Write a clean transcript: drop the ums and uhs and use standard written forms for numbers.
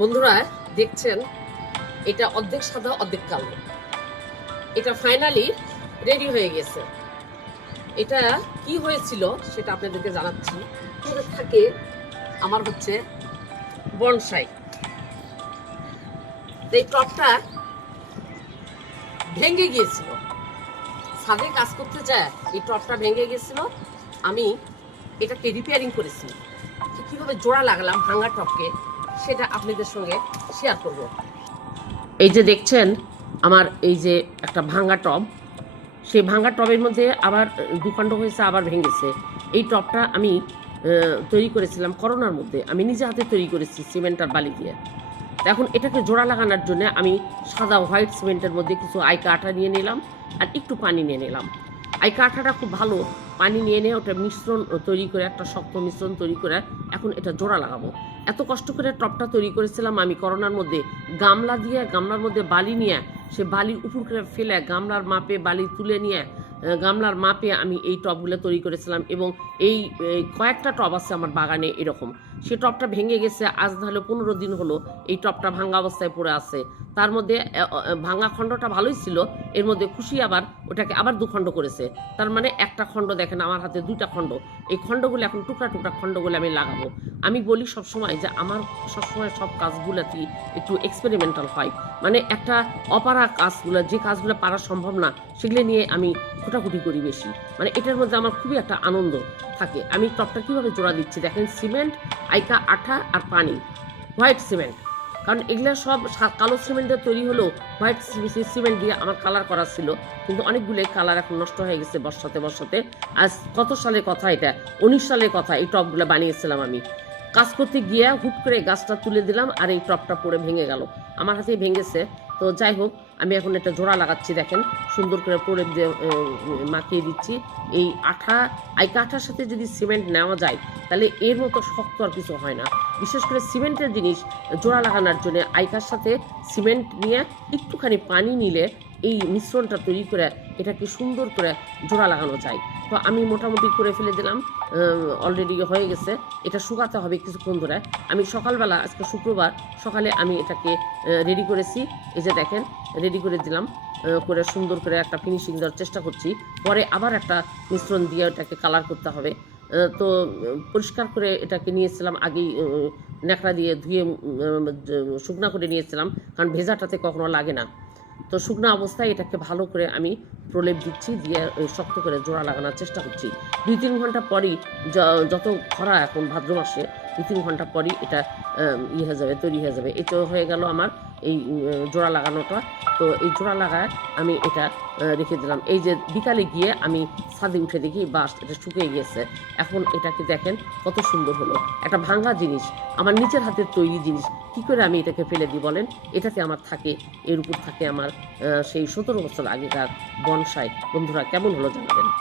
বন্ধুরা দেখছেন এটা অর্ধেক সাদা অর্ধেক কালো। এটা ফাইনালি রেডি হয়ে গেছে। এটা কি হয়েছিল সেটা আপনাদেরকে জানাচ্ছি। এটা থাকে আমার হচ্ছে বনসাই। এই টপটা ভেঙে গিয়েছিল, ছাদে কাজ করতে যায় এই টপটা ভেঙে গেছিল। আমি এটাকে রিপেয়ারিং করেছি। কিভাবে জোড়া লাগালাম ভাঙা টপকে সেটা আপনাদের সঙ্গে শেয়ার করব। এই যে দেখছেন আমার এই যে একটা ভাঙা টব, সেই ভাঙা টবের মধ্যে আবার দুখণ্ড হয়েছে, আবার ভেঙেছে। এই টবটা আমি তৈরি করেছিলাম করোনার মধ্যে। আমি নিজে হাতে তৈরি করেছি সিমেন্ট আর বালি দিয়ে। এখন এটাকে জোড়া লাগানোর জন্য আমি সাদা হোয়াইট সিমেন্টের মধ্যে কিছু আইকা আঠা নিয়ে নিলাম আর একটু পানি নিয়ে নিলাম। আইকা আঠাটা খুব ভালো, পানি নিয়ে নিয়ে ওটা মিশ্রণ তৈরি করে, একটা শক্ত মিশ্রণ তৈরি করে এখন এটা জোড়া লাগাবো। এত কষ্ট করে টবটা তৈরি করেছিলাম আমি করোনার মধ্যে, গামলা দিয়ে, গামলার মধ্যে বালি নিয়ে, সে বালি উপর করে ফেলে গামলার মাপে বালি তুলে নিয়ে গামলার মাপে আমি এই টবগুলো তৈরি করেছিলাম। এবং এই কয়েকটা টব আছে আমার বাগানে এরকম। সে টবটা ভেঙে গেছে, আজ তাহলে 15 দিন হলো এই টবটা ভাঙা অবস্থায় পড়ে আছে। তার মধ্যে ভাঙা খণ্ডটা ভালোই ছিল, এর মধ্যে খুশি আবার ওটাকে আবার দুখণ্ড করেছে। তার মানে একটা খণ্ড, দেখেন আমার হাতে দুইটা খণ্ড। এই খণ্ডগুলো এখন টুকরা টুকরা খণ্ডগুলো আমি লাগাবো। আমি বলি সবসময় যে আমার সবসময় সব কাজগুলোতেই একটু এক্সপেরিমেন্টাল হয়। মানে একটা অপারা কাজগুলো, যে কাজগুলো পারা সম্ভব না সেগুলো নিয়ে আমি খোটাখুটি করি বেশি। মানে এটার মধ্যে আমার খুবই একটা আনন্দ থাকে। আমি টপটা কীভাবে জোড়া দিচ্ছি দেখেন, সিমেন্ট, আইকা আঠা আর পানি, হোয়াইট সিমেন্ট। কারণ এগুলো সব কালো সিমেন্টের তৈরি হলেও হোয়াইট সিমেন্ট দিয়ে আমার কালার করা ছিল, কিন্তু অনেকগুলোই কালার এখন নষ্ট হয়ে গেছে বর্ষাতে বর্ষাতে। আজ কত সালের কথা, এটা 19 সালের কথা। এই টপগুলো বানিয়েছিলাম আমি। কাজ করতে গিয়ে হুট করে গাছটা তুলে দিলাম আর এই টপটা পড়ে ভেঙে গেল, আমার হাতেই ভেঙেছে। তো যাই হোক, আমি এখন এটা জোড়া লাগাচ্ছি, দেখেন সুন্দর করে পরে মাখিয়ে দিচ্ছি। এই আঠা, আইকা আঠার সাথে যদি সিমেন্ট নেওয়া যায় তাহলে এর মতো শক্ত আর কিছু হয় না। বিশেষ করে সিমেন্টের জিনিস জোড়া লাগানোর জন্য আইকার সাথে সিমেন্ট নিয়ে একটুখানি পানি নিলে এই মিশ্রণটা তৈরি করে এটাকে সুন্দর করে জোড়া লাগানো যায়। তো আমি মোটামুটি করে ফেলে দিলাম, অলরেডি হয়ে গেছে। এটা শুকাতে হবে কিছুক্ষণ ধরে। আমি সকালবেলা, আজকে শুক্রবার সকালে আমি এটাকে রেডি করেছি। এই যে দেখেন রেডি করে দিলাম, করে সুন্দর করে একটা ফিনিশিং দেওয়ার চেষ্টা করছি। পরে আবার একটা মিশ্রণ দিয়ে এটাকে কালার করতে হবে। তো পরিষ্কার করে এটাকে নিয়েছিলাম আগেই, ন্যাকড়া দিয়ে ধুয়ে শুকনা করে নিয়েছিলাম, কারণ ভেজাটাতে কখনো লাগে না। তো শুকনো অবস্থায় এটাকে ভালো করে আমি প্রলেপ দিচ্ছি, দিয়ে শক্ত করে জোড়া লাগানোর চেষ্টা করছি। 2-3 ঘন্টা পরই, যত খরা এখন ভাদ্র মাসে, 2-3 ঘন্টা পরই এটা হয়ে যাবে, তৈরি হয়ে যাবে। এই তো হয়ে গেল আমার এই জোড়া লাগানোটা। তো এই জোড়া লাগায় আমি এটা রেখে দিলাম। এই যে বিকালে গিয়ে আমি ছাদে উঠে দেখি বাস এটা শুকিয়ে গিয়েছে। এখন এটাকে দেখেন কত সুন্দর হলো। একটা ভাঙা জিনিস, আমার নিজের হাতের তৈরি জিনিস, কী করে আমি এটাকে ফেলে দিই বলেন? এটাতে আমার থাকে, এর উপর থাকে আমার সেই 17 বছর আগেকার বনসাই। বন্ধুরা কেমন হলো জানাবেন।